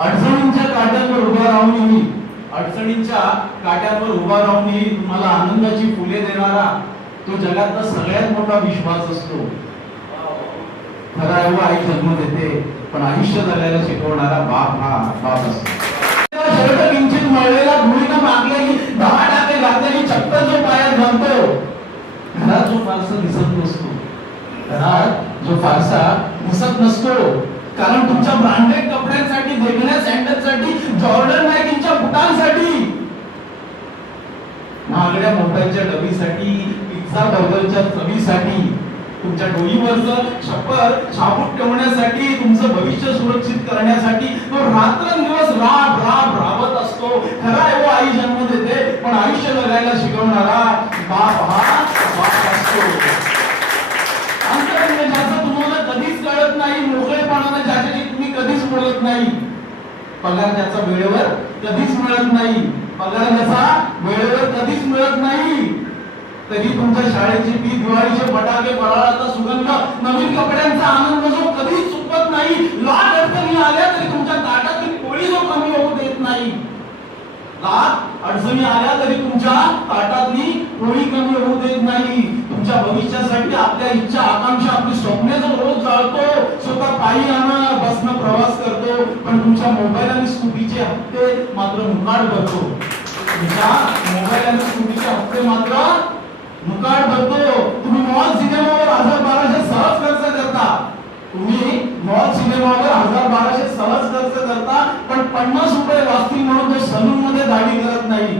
अडचणींच्या काट्यांवर उभा राहूनही अडचणींच्या काट्यांवर उभा राहूनही तुम्हाला आनंदाची फुले देणारा तो जगातला सगळ्यात मोठा विश्वास असतो. खरा एवढा आई जन्म देते पण आयुष्य जगायला शिकवणारा बाप हा बाप असतो. शर्ट किंचित मळलेला धुळीनं मागलेली 10 टाके घातलेली चप्पल जो पायात घालतो, घरात जो फारसा दिसत नसतो, घरात जो फारसा दिसत नसतो, कारण तुमच्या ब्रँडेड कपड्यांसाठी, देखण्या सँडलसाठी, जॉर्डन नाईकीच्या बुटांसाठी, महागड्या मोबाईलच्या डबीसाठी, पिझ्झा बर्गरच्या चवीसाठी, तुमच्या डोईवरचं छप्पर छापून ठेवण्यासाठी, तुमचं भविष्य सुरक्षित करण्यासाठी तो रात्रंदिवस राबत असतो. खरा एवढा आई जन्म देते पण आयुष्य जगायला शिकवणारा बाप हा बाप असतो. अंतरंग ज्याचं तुम्हाला कधीच कळत नाही, मोकळेपणाने ज्याच्याशी तुम्ही कधीच बोलत नाही, पगार त्याचा वेळेवर कधीच मिळत नाही, पगार त्याचा वेळेवर कधीच मिळत नाही, तरी तुमच्या शाळेची फी, दिवाळीचे फटाके, फराळाचा सुगंध, नवीन कपड्यांचा आनंद जो कधीच चुकत नाही, लाख अडचणी आल्या तरी तुमच्या ताटातली पोळी जो कमी होऊ देत नाही, लाख अडचणी आल्या तरी तुमच्या ताटातली पोळी कमी होऊ देत नाही. तुमच्या भविष्यासाठी आपल्या इच्छा, आकांक्षा, आपली स्वप्ने जो रोज जाळतो, स्वतः पायी आणा बसनं प्रवास करतो, पण तुमच्या मोबाईल आणि स्कूटीचे हप्ते मात्र मुकाट भरतो. तुमच्या मोबाईल आणि स्कूटीचे हप्ते मात्र मुकाट भरतो. तुम्ही मॉल सिनेमावर 1000-1200 सहज खर्च करता, तुम्ही मॉल सिनेमावर 1000-1200 सहज खर्च करता, पण 50 रुपये वाचतील म्हणून तो सलून मध्ये दाढी करत नाही.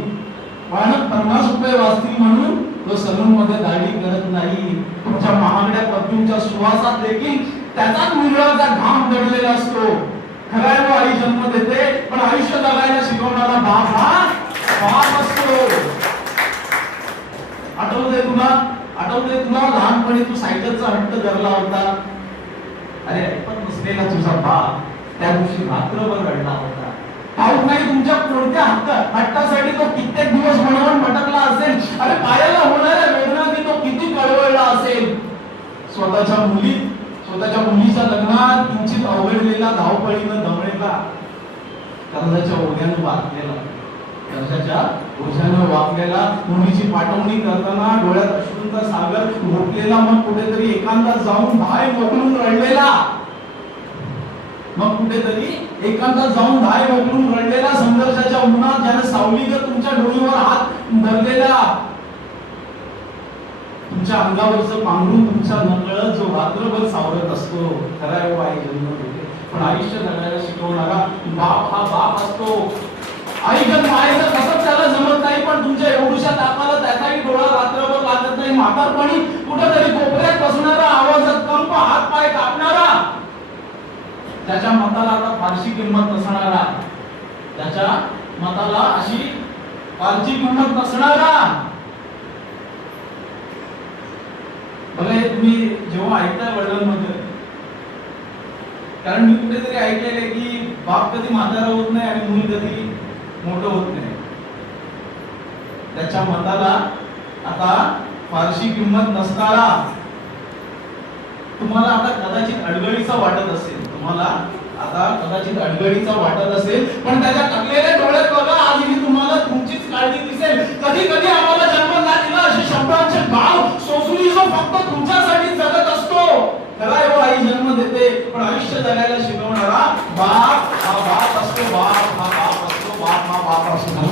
पण 50 रुपये वाचतील म्हणून तो सलून मध्ये दाढी करत नाही. तुमच्या महागड्या परफ्यूमच्या सुवासात देखील त्याचाच मिरवचा घाम दडलेला असतो. खरा एवढा आई जन्म देते पण आयुष्य जगायला शिकवणारा बाप हा बाप असतो. आठवतंय तुला लहानपणी तू सायकलचा हट्ट धरला होता, अरे ऐकत नसलेला तुझा बाप त्या दिवशी रात्रभर रडला होता. ठाऊक नाही तुमच्या कोणत्या हट्टासाठी तो कित्येक दिवस मनवून भटकला असेल, अरे पायाला होणाऱ्या वेदनाने तो किती कळवळला असेल. स्वतःच्या मुलीच्या लग्नात किंचित अवघडलेला, धावपळीनं दमलेला, कर्जाच्या ओढ्यानं वाकलेला, मुलीची पाठवणी करताना डोळ्यात अश्रूंचा सागर घोटलेला, मग कुठेतरी एकांतात जाऊन धाय मोकळून रडलेला, संघर्षाच्या उन्हात ज्याने सावलीगत तुमच्या डोळीवर हात धरलेला, तुमच्या अंगावरचं पांघरून तुमच्या नकळत जो रात्रभर सावरत असतो. खरा एवढा आई जन्म देते पण आयुष्य जगायला शिकवणारा बाप हा बाप असतो. आई जन्म आईचं कसं त्याला जमत नाही, पण तुमच्या एवढ्याशा ताकाला त्याचाही डोळा रात्रभर लागत नाही. म्हातारपणी कुठेतरी कोपऱ्यात बसणारा, आवाजात कंप, हात पाय कापणारा, त्याच्या मताला आता फारशी किंमत नसणारा, त्याच्या मताला अशी फारशी किंमत नसणारा. बघा तुम्ही जेव्हा ऐकताय वडिलांमध्ये, कारण मी कुठेतरी ऐकलेले की बाप कधी म्हातारा होत नाही आणि मुल कधी मोठं होत नाही. त्याच्या मताला आता फारशी किंमत नसणारा. तुम्हाला आता कदाचित अडगळीचा वाटत असेल, पण त्याच्या टाकलेल्या डोळ्यात बघा आजही तुम्हाला तुमचीच काळजी दिसेल. कधी कधी आम्हाला जन्म नाही दिला असे शब्दांचे गाव सोसुली जो फक्त तुमच्यासाठी जगत असतो. खरा एवढा आई जन्म देते पण आयुष्य जगायला शिकवणारा बाप हा बाप असतो. बाप हा बाप असतो.